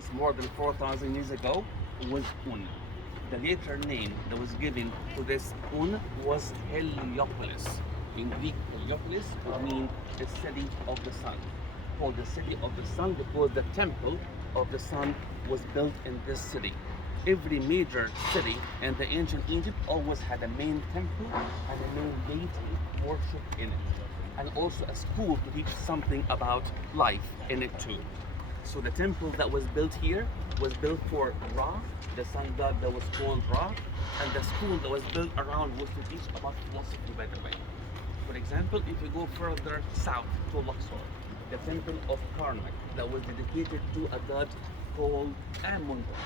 It's more than 4,000 years ago was Un. The later name that was given to this Un was Heliopolis. In Greek, Heliopolis would mean the city of the sun. Called the city of the sun because the temple of the sun was built in this city. Every major city in the ancient Egypt always had a main temple and a main deity worshipped in it. And also a school to teach something about life in it too. So the temple that was built here was built for Ra, the sun god that was called Ra, and the school that was built around was to teach about philosophy, by the way. For example, if you go further south to Luxor, the temple of Karnak that was dedicated to a god called Amun-Ra.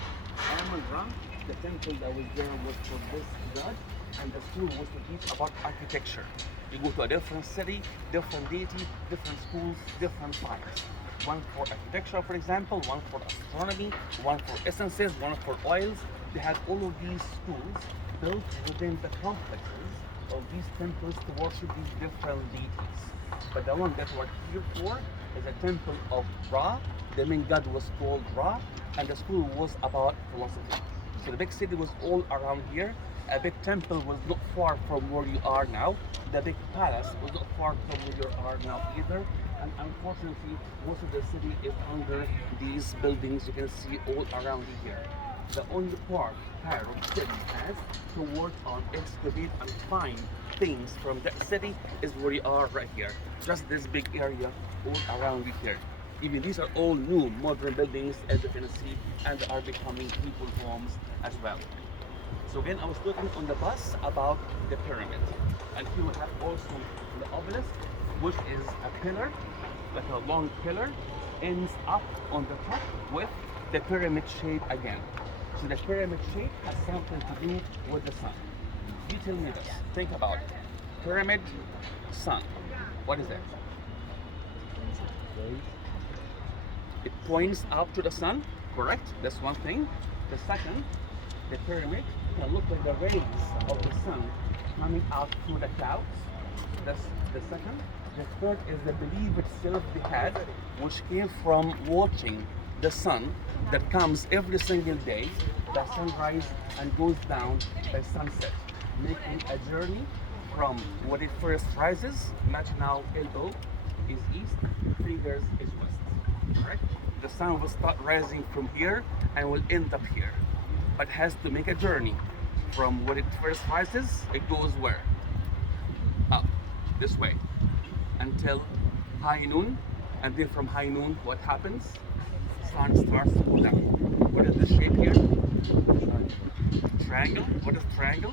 Amun-Ra, the temple that was there was for this god, and the school was to teach about architecture. You go to a different city, different deity, different schools, different science. One for architecture, for example, one for astronomy, one for essences, one for oils. They had all of these schools built within the complexes of these temples to worship these different deities. But the one that we're here for is a temple of Ra. The main god was called Ra, and the school was about philosophy. So the big city was all around here. A big temple was not far from where you are now. The big palace was not far from where you are now either. And unfortunately, most of the city is under these buildings you can see all around here. The only part Cairo city has to work on, excavate and find things from that city is where you are right here. Just this big area all around here. Even these are all new modern buildings, as you can see, and are becoming people's homes as well. So again, I was talking on the bus about the pyramid. And here we have also the obelisk, which is a pillar, like a long pillar, ends up on the top with the pyramid shape again. So the pyramid shape has something to do with the sun. You tell me this. Think about it. Pyramid, sun. What is it? It points up to the sun, correct? That's one thing. The second, the pyramid can look like the rays of the sun coming out through the clouds. That's the second. The third is the belief itself they had, which came from watching the sun that comes every single day, by sunrise and goes down by sunset, making a journey from when it first rises. Imagine now elbow is east, fingers is west. Right? The sun will start rising from here and will end up here, but has to make a journey from when it first rises. It goes where? Up, this way, until high noon, and then from high noon, what happens? Sun starts to go down. What is the shape here? Triangle. What is triangle?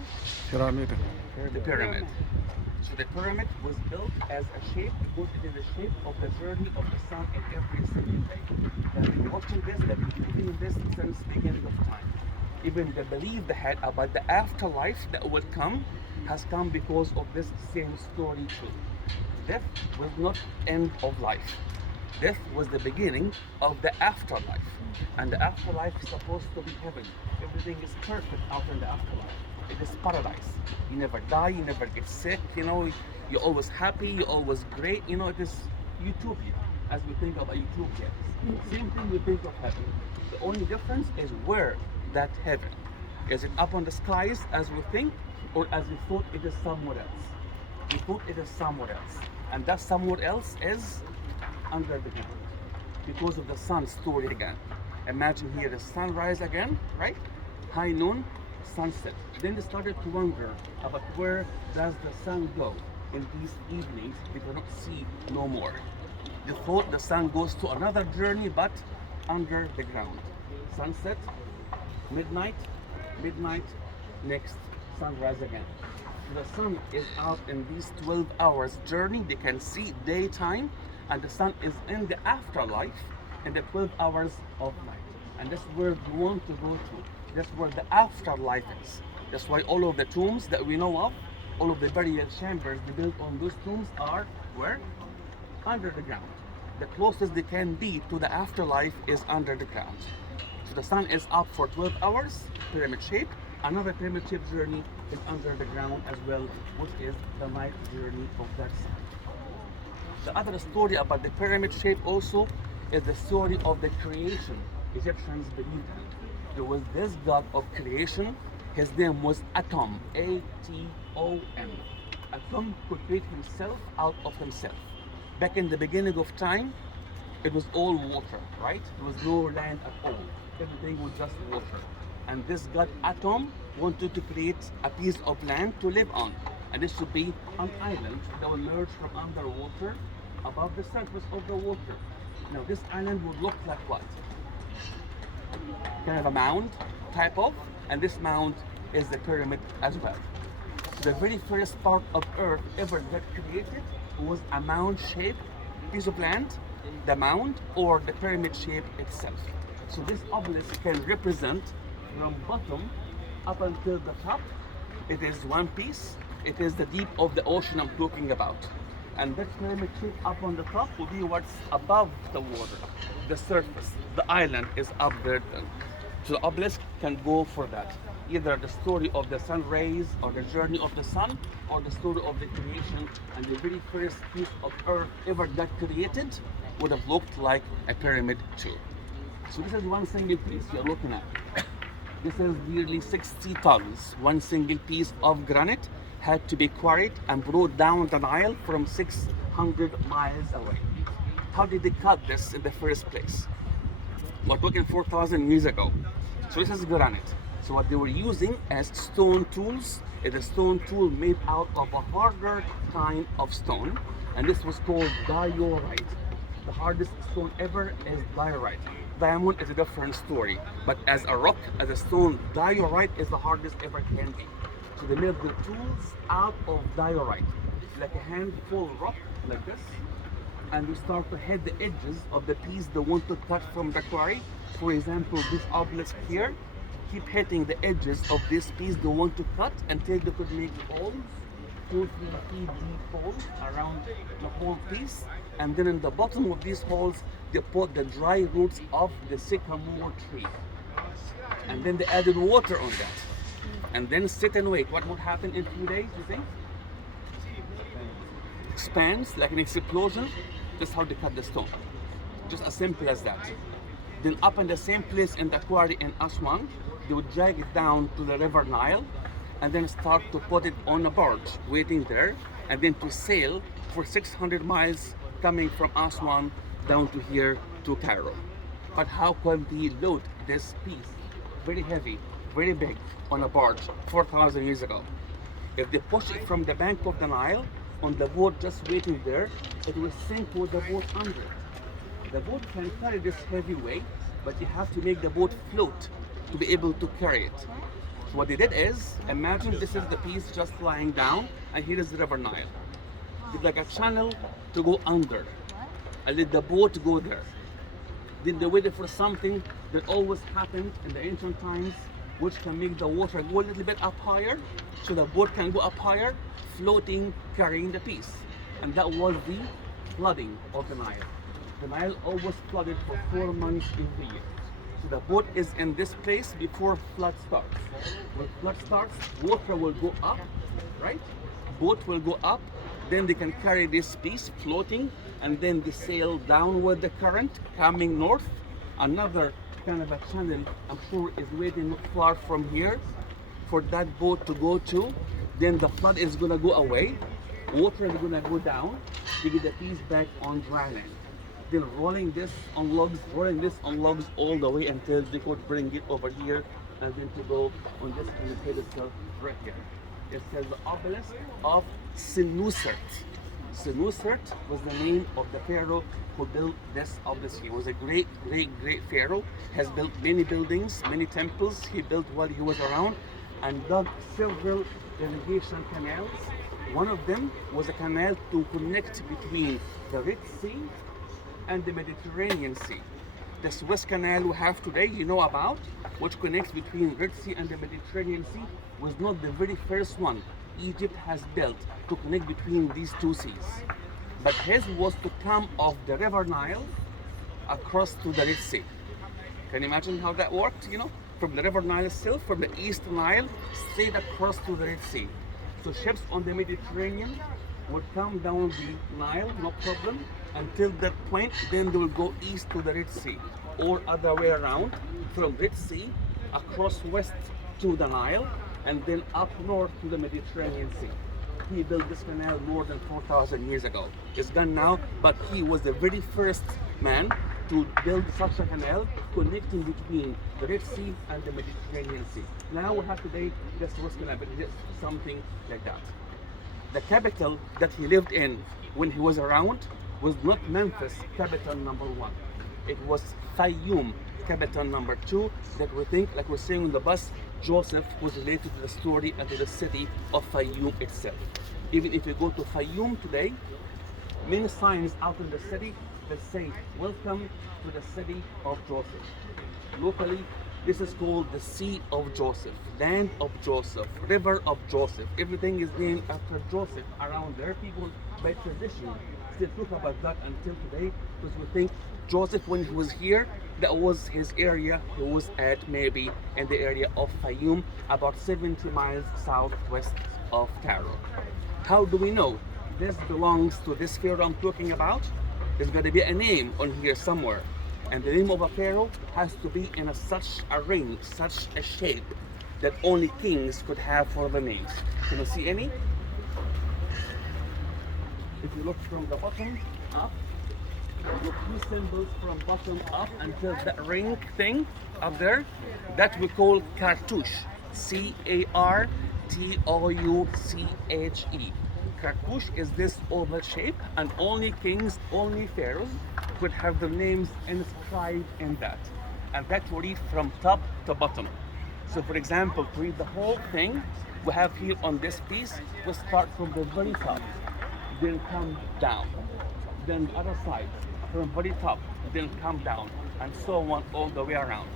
Pyramid. The pyramid. So the pyramid was built as a shape because it is the shape of the journey of the sun in every single day. They've been watching this, they've been believing this since the beginning of time. Even the belief they had about the afterlife that will come has come because of this same story too. Death was not end of life. Death was the beginning of the afterlife. And the afterlife is supposed to be heaven. Everything is perfect out in the afterlife. It is paradise. You never die, you never get sick, you're always happy, you're always great, it is utopia, as we think about utopia. Same thing we think of heaven. The only difference is where that heaven. Is it up on the skies as we think, or as we thought it is somewhere else? We thought it is somewhere else. And that somewhere else is under the ground. Because of the sun story again. Imagine here the sunrise again, right? High noon, sunset. Then they started to wonder about where does the sun go in these evenings they cannot see no more. They thought the sun goes to another journey but under the ground. Sunset, midnight, next sunrise again. The sun is out in these 12 hours journey. They can see daytime, and the sun is in the afterlife in the 12 hours of night. And that's where we want to go to. That's where the afterlife is. That's why all of the tombs that we know of, all of the burial chambers they built on those tombs are where? Under the ground. The closest they can be to the afterlife is under the ground. So the sun is up for 12 hours, pyramid shape. Another pyramid shape journey is under the ground as well, which is the night journey of that sun. The other story about the pyramid shape also is the story of the creation Egyptians believed in. There was this god of creation. His name was Atom, Atom. Atom could create himself out of himself. Back in the beginning of time, it was all water, right? There was no land at all. Everything was just water. And this god Atom wanted to create a piece of land to live on. And this should be an island that will emerge from underwater above the surface of the water. Now this island would look like what? Kind of a mound type of, and this mound is the pyramid as well. The very first part of Earth ever that created was a mound-shaped piece of land, the mound or the pyramid shape itself. So this obelisk can represent from bottom up until the top. It is one piece. It is the deep of the ocean I'm talking about. And that pyramid shape up on the top will be what's above the water, the surface. The island is up there then. So the obelisk can go for that. Either the story of the sun rays or the journey of the sun or the story of the creation, and the very first piece of earth ever got created would have looked like a pyramid too. So this is one single piece you're looking at. This is nearly 60 tons. One single piece of granite had to be quarried and brought down the Nile from 600 miles away. How did they cut this in the first place? We're talking 4,000 years ago. So this is granite. So what they were using as stone tools is a stone tool made out of a harder kind of stone, and this was called diorite. The hardest stone ever is diorite. Diamond is a different story, but as a rock, as a stone, diorite is the hardest ever can be. So they made the tools out of diorite, like a handful of rock, like this, and we start to hit the edges of the piece they want to cut from the quarry. For example, this obelisk here, keep hitting the edges of this piece they want to cut until they could make holes, 2-3 feet deep holes around the whole piece. And then in the bottom of these holes, they put the dry roots of the sycamore tree. And then they added water on that. And then sit and wait. What would happen in 2 days, you think? Expands like an explosion. That's how they cut the stone. Just as simple as that. Then up in the same place in the quarry in Aswan, they would drag it down to the river Nile and then start to put it on a barge waiting there, and then to sail for 600 miles coming from Aswan down to here to Cairo. But how can they load this piece, very heavy, very big, on a barge 4,000 years ago? If they push it from the bank of the Nile on the boat just waiting there, it will sink with the boat under. The boat can carry this heavy weight, but you have to make the boat float to be able to carry it. So what they did is, imagine this is the piece just lying down, and here is the river Nile. It's like a channel to go under, and let the boat go there. Then they waited for something that always happened in the ancient times, which can make the water go a little bit up higher, so the boat can go up higher, floating, carrying the piece. And that was the flooding of the Nile. The Nile always flooded for 4 months in the year. So the boat is in this place before flood starts. When flood starts, water will go up, right? Boat will go up, then they can carry this piece floating, and then they sail down with the current coming north. Another kind of a channel, I'm sure, is waiting not far from here for that boat to go to. Then the flood is gonna go away, water is gonna go down, you get the piece back on dry land. Then rolling this on logs all the way until they could bring it over here, and then to go on this kind of pedestal right here. It says the obelisk of Senusert. Senusert was the name of the pharaoh who built this obelisk. He was a great pharaoh. Has built many buildings, many temples. He built while he was around, and dug several irrigation canals. One of them was a canal to connect between the Red Sea and the Mediterranean Sea. The Suez Canal we have today, you know about, which connects between Red Sea and the Mediterranean Sea, was not the very first one Egypt has built to connect between these two seas. But his was to come off the river Nile across to the Red Sea. Can you imagine how that worked? You know, from the river Nile itself, from the East Nile, straight across to the Red Sea. So ships on the Mediterranean would come down the Nile, no problem, until that point, then they will go east to the Red Sea. all other way around from Red Sea across west to the Nile and then up north to the Mediterranean Sea. He built this canal more than 4,000 years ago. It's gone now, but he was the very first man to build such a canal connecting between the Red Sea and the Mediterranean Sea. Now we have today the Suez Canal, but it's something like that. The capital that he lived in when he was around was not Memphis, capital number one. It was Fayoum, capital number two, that we think, like we're saying on the bus, Joseph was related to the story and to the city of Fayoum itself. Even if you go to Fayoum today, many signs out in the city that say, welcome to the city of Joseph. Locally, this is called the Sea of Joseph, Land of Joseph, River of Joseph. Everything is named after Joseph around there. People, by tradition, still talk about that until today, because we think Joseph, when he was here, that was his area. He was at maybe in the area of Fayoum, about 70 miles southwest of Cairo. How do we know this belongs to this pharaoh I'm talking about? There's got to be a name on here somewhere. And the name of a pharaoh has to be in such a ring, such a shape that only kings could have for the names. Can you see any? If you look from the bottom up, the two symbols from bottom up until that ring thing up there, that we call cartouche. C-A-R-T-O-U-C-H-E. Cartouche is this oval shape, and only kings, only pharaohs could have their names inscribed in that. And that will read from top to bottom. So for example, to read the whole thing, we have here on this piece, we start from the very top, then come down. Then the other side, from very top, then come down, and so on all the way around.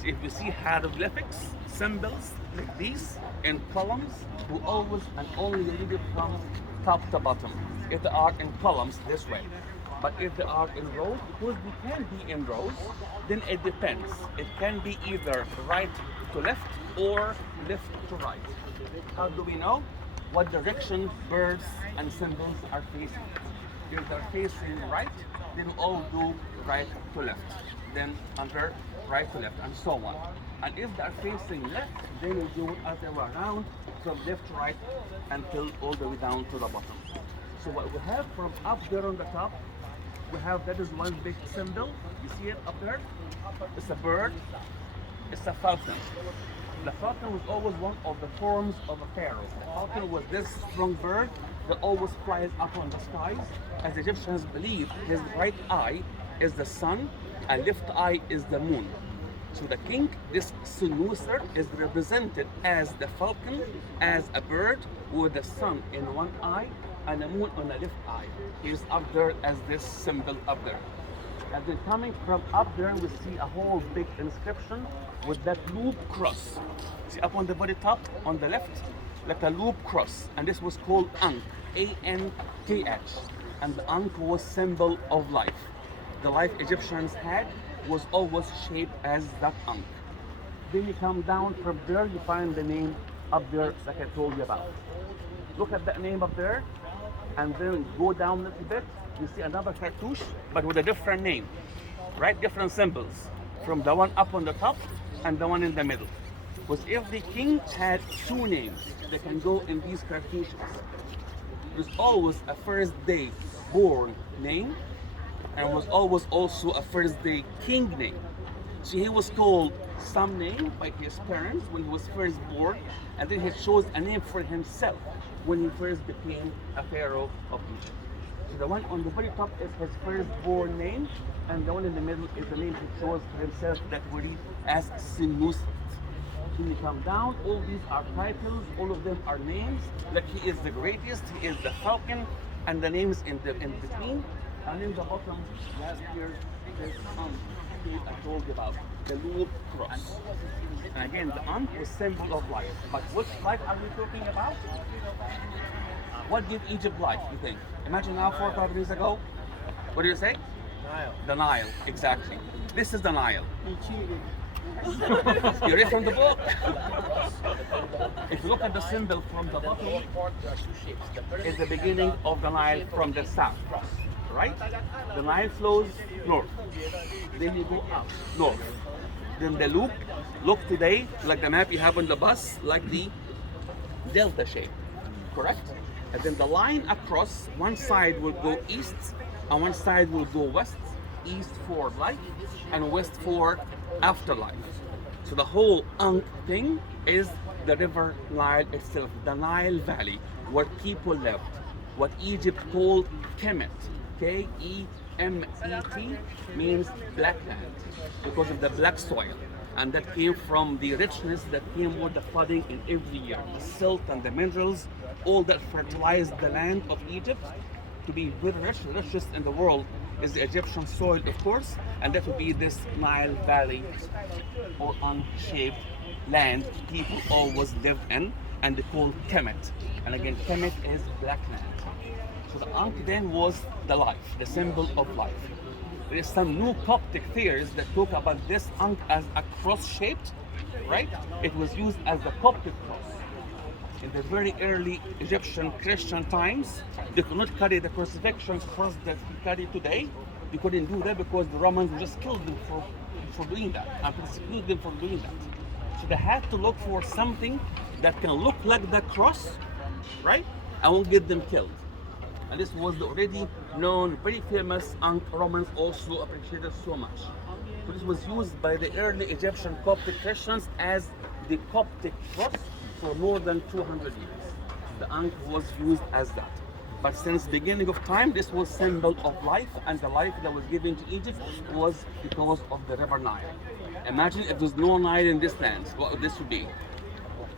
So if you see hieroglyphics, symbols like these in columns, we always and only read it from top to bottom. If they are in columns, this way. But if they are in rows, because they can be in rows, then it depends. It can be either right to left or left to right. How do we know? What direction birds and symbols are facing? If they're facing right, then we all do right to left. Then under right to left, and so on. And if they're facing left, then we do it other way around, from left to right until all the way down to the bottom. So what we have from up there on the top, we have, that is one big symbol. You see it up there? It's a bird. It's a falcon. The falcon was always one of the forms of a pharaoh. The falcon was this strong bird that always flies up on the skies. As the Egyptians believe, his right eye is the sun, and left eye is the moon. So the king, this Sunuser, is represented as the falcon, as a bird with the sun in one eye and the moon on the left eye. He is up there as this symbol up there. And then coming from up there, we see a whole big inscription with that loop cross. See up on the very top, on the left, like a loop cross. And this was called Ankh, A-N-K-H. And the Ankh was symbol of life. The life Egyptians had was always shaped as that Ankh. Then you come down from there, you find the name up there like I told you about. Look at that name up there, and then go down a little bit, you see another cartouche, but with a different name, right? Different symbols, from the one up on the top and the one in the middle. Because every king had two names that can go in these cartouches. There's always a first day born name, and was always also a first day king name. So he was called some name by his parents when he was first born, and then he chose a name for himself when he first became a pharaoh of Egypt. So the one on the very top is his firstborn name, and the one in the middle is the name he chose for himself that we read as Sinus. When you come down, all these are titles, all of them are names, like he is the greatest, he is the falcon, and the names in between. And in the bottom, last year, there's I told you about, the loop cross. And again, the Ankh is symbol of life. But which life are we talking about? What gave Egypt life, you think? Imagine now 4,000 years ago. What do you say? Nile. The Nile, exactly. This is the Nile. You read from the book. If you look at the symbol from the bottom, it's the beginning of the Nile from the south. right? The Nile flows north. Then you go up north. Then the look today, like the map you have on the bus, like the delta shape, correct? And then the line across, one side will go east and one side will go west. East for life and west for afterlife. So the whole Ankh thing is the river Nile itself, the Nile Valley, where people lived, what Egypt called Kemet, K-E-M-E-T, means black land, because of the black soil. And that came from the richness that came with the flooding in every year. The silt and the minerals, all that fertilized the land of Egypt to be very rich. The richest in the world is the Egyptian soil, of course, and that would be this Nile Valley or unshaped land people always lived in, and they called Kemet. And again, Kemet is black land. So the Ankh then was the life, the symbol of life. There is some new Coptic theories that talk about this Ankh as a cross-shaped, right? It was used as the Coptic cross. In the very early Egyptian Christian times, they could not carry the crucifixion cross that we carry today. They couldn't do that because the Romans just killed them for doing that and persecuted them for doing that. So they had to look for something that can look like the cross, right? And won't get them killed. And this was the already known, very famous Ankh. Romans also appreciated so much. So this was used by the early Egyptian Coptic Christians as the Coptic cross for more than 200 years. The Ankh was used as that. But since the beginning of time, this was symbol of life, and the life that was given to Egypt was because of the river Nile. Imagine if there's no Nile in this land, what this would be?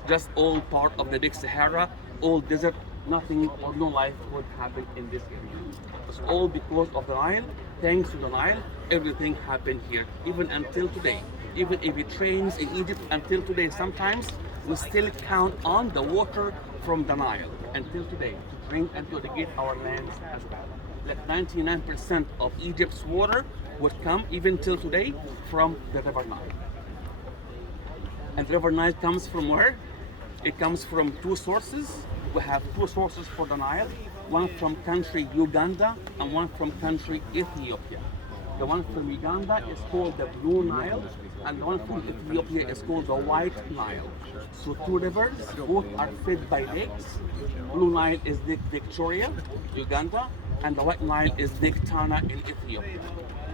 Just all part of the big Sahara, all desert, nothing or no life would happen in this area. It's all because of the Nile. Thanks to the Nile, everything happened here, even until today. Even if it rains in Egypt until today, sometimes we still count on the water from the Nile until today to drink and to irrigate our lands as well. Like 99% of Egypt's water would come, even till today, from the river Nile. And the river Nile comes from where? It comes from two sources. We have two sources for the Nile, one from country Uganda and one from country Ethiopia. The one from Uganda is called the Blue Nile, and the one from Ethiopia is called the White Nile. So two rivers, both are fed by lakes. Blue Nile is Lake Victoria, Uganda, and the White Nile is Lake Tana in Ethiopia.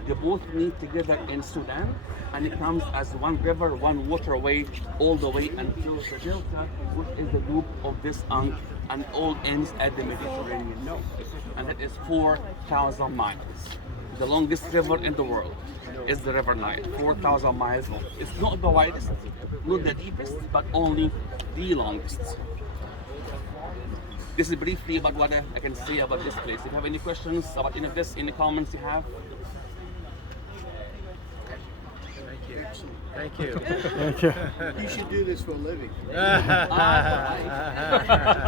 They both meet together in Sudan, and it comes as one river, one waterway, all the way until the delta, which is the loop of this Ankh, and all ends at the Mediterranean Sea. And that is 4,000 miles. The longest river in the world is the river Nile, 4,000 miles long. It's not the widest, not the deepest, but only the longest. This is briefly about what I can say about this place. If you have any questions about any of this, any comments you have? Thank you. You should do this for a living.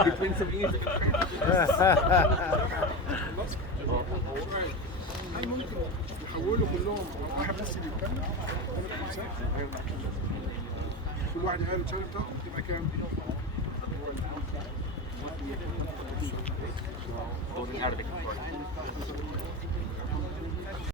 Between some music. هل ممكن يحولوا كلهم واحد بس اللي يتكلم؟ كل واحد يعمل الشغل بتاعه يبقى كام؟ Or in Arabic.